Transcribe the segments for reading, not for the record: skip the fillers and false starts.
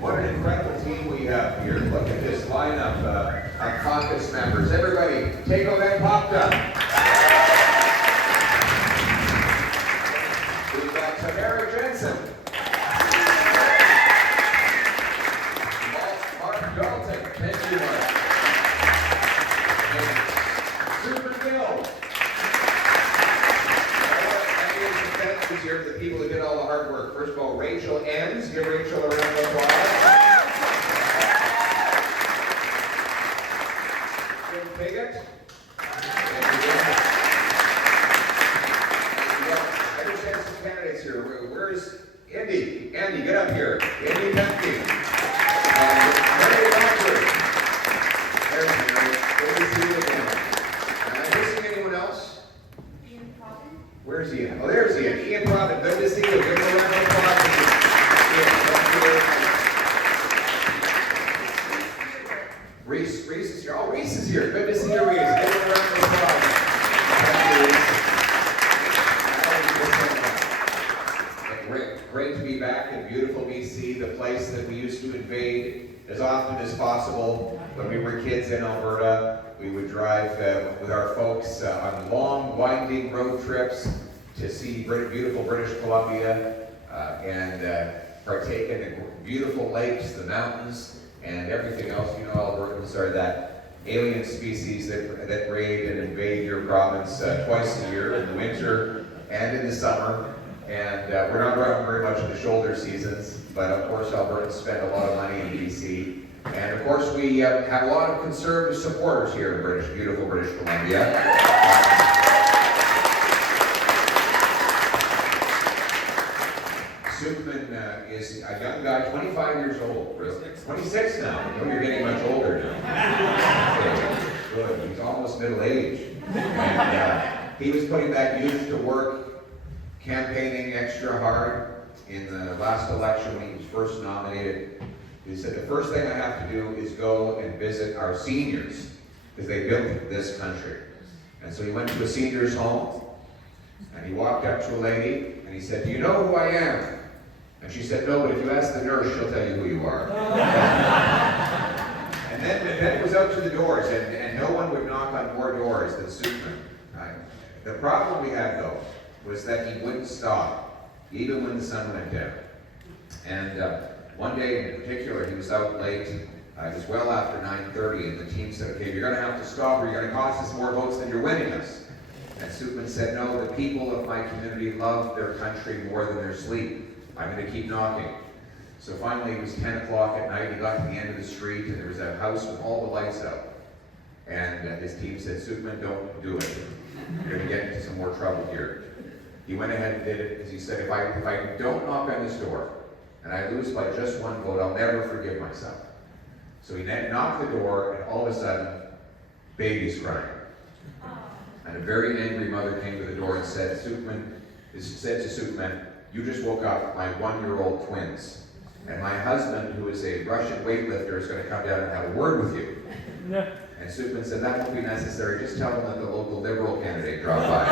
What an incredible team we have here. Look at this lineup of caucus members. Everybody, take a leg popped up. We've got Tamara Jensen. Mark Dalton. Thank you, Mark. Super Bill. Here are the people who did all the hard work. First of all, Rachel Enns. Give Rachel a round of applause. Jim Piggott. I just had some candidates here. Where's Indy? Andy, get up here. Indy Dumpy. Mary Rockford. There's Mary. Good to see you again. Am I missing anyone else? Where's Ian? Oh, there's Ian. Ian Robin, good to see you. Give him a round of applause. Reese is here. Oh, Reese is here. Good to see you, Reese. Give him a round of applause. Great to be back in beautiful BC, the place that we used to invade as often as possible. When we were kids in Alberta, we would drive with our folks on long, winding road trips to see beautiful British Columbia and partake in the beautiful lakes, the mountains, and everything else. You know, Albertans are that alien species that raid and invade your province twice a year, in the winter and in the summer. And we're not around very much in the shoulder seasons, but of course Albertans spend a lot of money in BC. And of course we have a lot of conservative supporters here in beautiful British Columbia. Suitman is a young guy, 25 years old. 26 now. Oh, you're getting much older now. Good. He's almost middle age. And he was putting that youth to work, campaigning extra hard in the last election when he was first nominated. He said, the first thing I have to do is go and visit our seniors, because they built this country. And so he went to a senior's home, and he walked up to a lady, and he said, do you know who I am? And she said, no, but if you ask the nurse, she'll tell you who you are. And then it was up to the doors, and no one would knock on more doors than Suitman. Right? The problem we had, though, was that he wouldn't stop, even when the sun went down. And one day in particular, he was out late. It was well after 9:30, and the team said, okay, you're going to have to stop, or you're going to cost us more votes than you're winning us. And Suitman said, no, the people of my community love their country more than their sleep. I'm going to keep knocking. So finally, it was 10 o'clock at night. He got to the end of the street, and there was a house with all the lights out. And his team said, Suitman, don't do it. You're going to get into some more trouble here. He went ahead and did it, because he said, if I don't knock on this door, and I lose by just one vote, I'll never forgive myself. So he knocked the door, and all of a sudden, baby's crying. And a very angry mother came to the door and said to Suitman, you just woke up my 1-year-old twins. And my husband, who is a Russian weightlifter, is going to come down and have a word with you. No. And Suitman said, that won't be necessary. Just tell them that the local Liberal candidate dropped by.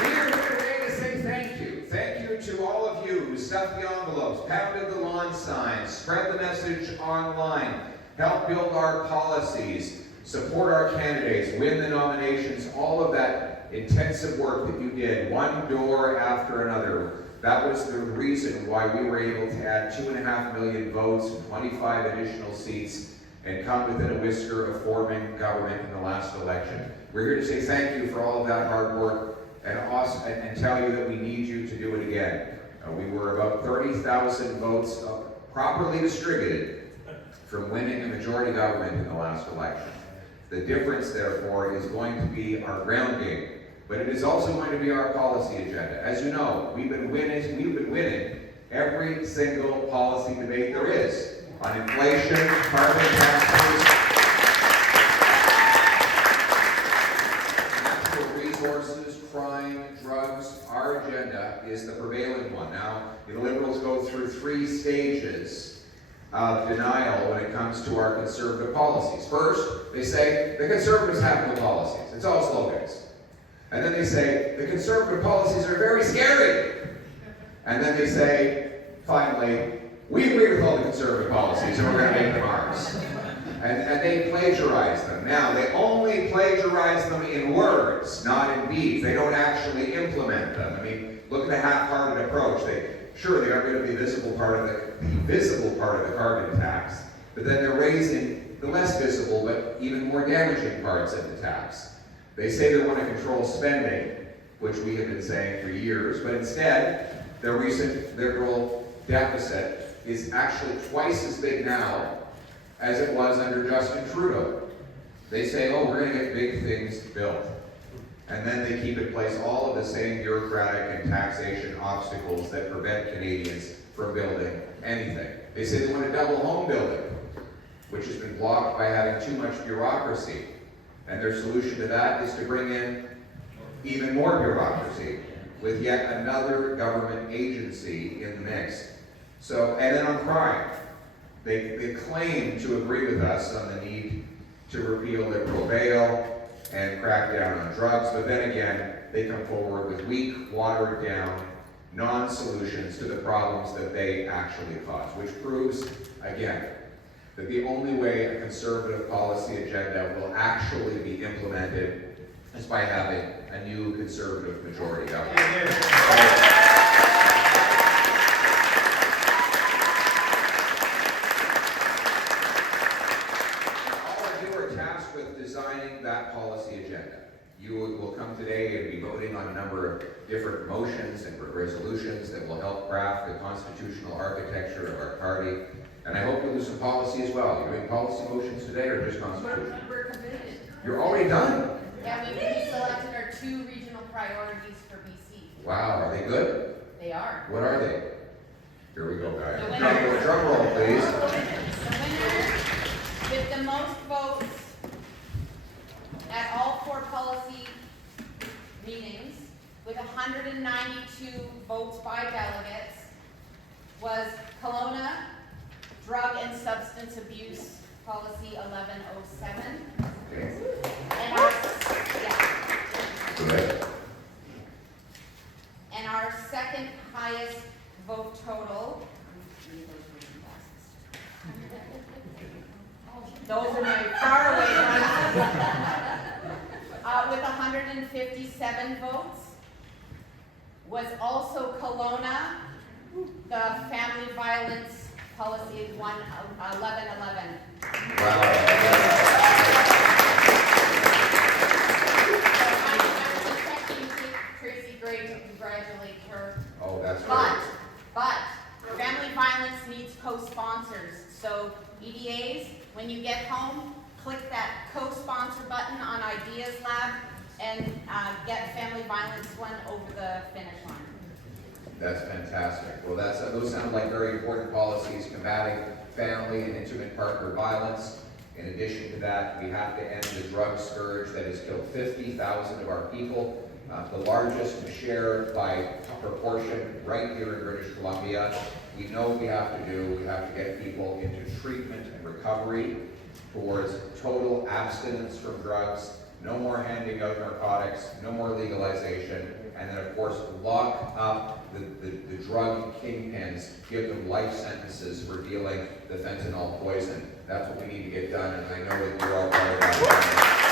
We are here today to say thank you. Thank you to all of you who stuffed the envelopes, pounded the lawn signs, spread the message online, helped build our policies, support our candidates, win the nominations, all of that intensive work that you did, one door after another. That was the reason why we were able to add 2.5 million votes, 25 additional seats, and come within a whisker of forming government in the last election. We're here to say thank you for all of that hard work and tell you that we need you to do it again. We were about 30,000 votes properly distributed from winning a majority government in the last election. The difference, therefore, is going to be our ground game, but it is also going to be our policy agenda. As you know, we've been winning every single policy debate there is on inflation, carbon taxes, natural resources, crime, drugs. Our agenda is the prevailing one. Now, the Liberals go through 3 stages of denial when it comes to our conservative policies. First, they say the Conservatives have no policies. It's all slogans. And then they say, the conservative policies are very scary. And then they say, finally, we agree with all the conservative policies and we're going to make them ours. And they plagiarize them. Now, they only plagiarize them in words, not in deeds. They don't actually implement them. I mean, look at the half-hearted approach. They got rid of the visible part of the carbon tax, but then they're raising the less visible but even more damaging parts of the tax. They say they want to control spending, which we have been saying for years, but instead, their recent Liberal deficit is actually twice as big now as it was under Justin Trudeau. They say, oh, we're going to get big things built. And then they keep in place all of the same bureaucratic and taxation obstacles that prevent Canadians from building anything. They say they want to double home building, which has been blocked by having too much bureaucracy. And their solution to that is to bring in even more bureaucracy with yet another government agency in the mix. So, and then on crime, they claim to agree with us on the need to repeal liberal bail and crack down on drugs, but then again, they come forward with weak, watered down, non-solutions to the problems that they actually cause, which proves, again, that the only way a conservative policy agenda will actually be implemented is by having a new conservative majority government. Designing that policy agenda. You will come today and be voting on a number of different motions and resolutions that will help craft the constitutional architecture of our party. And I hope you'll do some policy as well. You're doing policy motions today or just constitution? We're committed. You're already done? Yeah, we selected our 2 regional priorities for BC. Wow, are they good? They are. What are they? Here we go, guys. The Drum roll, please. The winner with the most votes at all 4 policy meetings, with 192 votes by delegates, was Kelowna Drug and Substance Abuse Policy 1107. Okay. And our second highest vote total, those are my far away ones, with 157 votes, was also Kelowna, the Family Violence Policy 1111. Wow. I'm expecting Tracy Gray to congratulate her. Oh, that's But great. family violence needs co-sponsors. So EDAs, when you get home, click that co-sponsor button on Ideas Lab and get family violence one over the finish line. That's fantastic. Well, those sound like very important policies combating family and intimate partner violence. In addition to that, we have to end the drug scourge that has killed 50,000 of our people, the largest share by proportion right here in British Columbia. We know what we have to do. We have to get people into treatment and recovery towards total abstinence from drugs, no more handing out narcotics, no more legalization, and then of course lock up the drug kingpins, give them life sentences for dealing the fentanyl poison. That's what we need to get done, and I know that you're all part of that.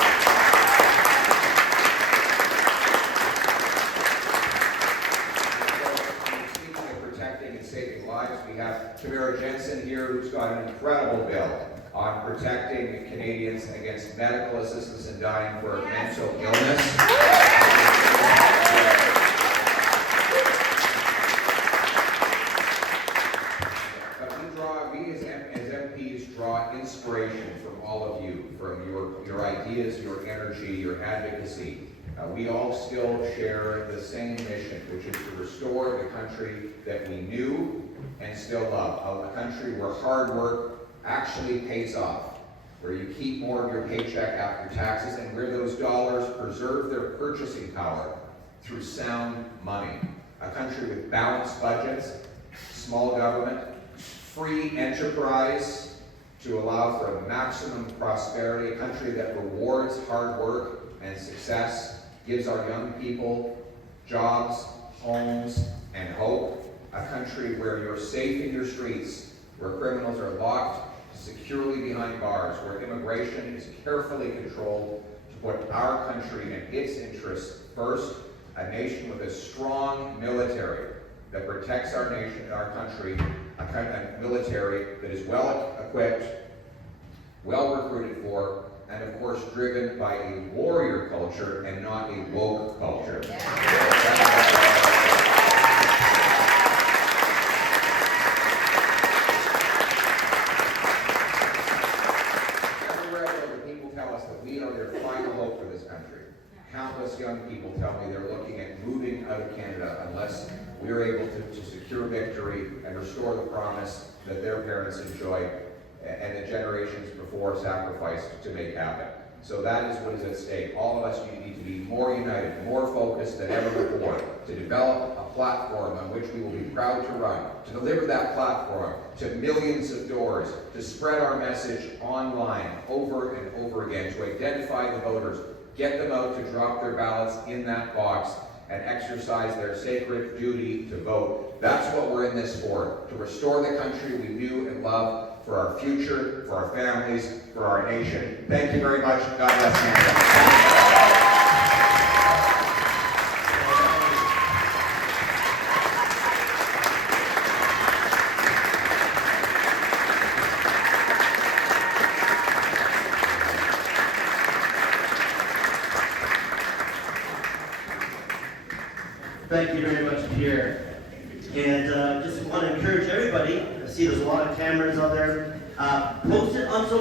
Saving lives. We have Tamara Jensen here, who's got an incredible bill on protecting Canadians against medical assistance in dying for mental illness. But we as MPs draw inspiration from all of you, from your ideas, your energy, your advocacy. We all still share the same mission, which is to restore the country that we knew and still love. A country where hard work actually pays off, where you keep more of your paycheck after taxes, and where those dollars preserve their purchasing power through sound money. A country with balanced budgets, small government, free enterprise to allow for maximum prosperity, a country that rewards hard work and success, gives our young people jobs, homes, and hope. A country where you're safe in your streets, where criminals are locked securely behind bars, where immigration is carefully controlled to put our country and its interests first. A nation with a strong military that protects our nation, our country, a military that is well equipped, well recruited for, and of course driven by a warrior culture and not a woke culture. Everywhere I go, the people tell us that we are their final hope for this country. Countless young people tell me they're looking at moving out of Canada unless we're able to secure victory and restore the promise that their parents enjoyed and the generations before sacrificed to make happen. So that is what is at stake. All of us need to be more united, more focused than ever before, to develop a platform on which we will be proud to run, to deliver that platform to millions of doors, to spread our message online over and over again, to identify the voters, get them out to drop their ballots in that box, and exercise their sacred duty to vote. That's what we're in this for, to restore the country we knew and love, for our future, for our families, for our nation. Thank you very much. God bless Canada. Thank you very much, Pierre. And just want to encourage everybody, I see there's a lot of cameras out there, post it on social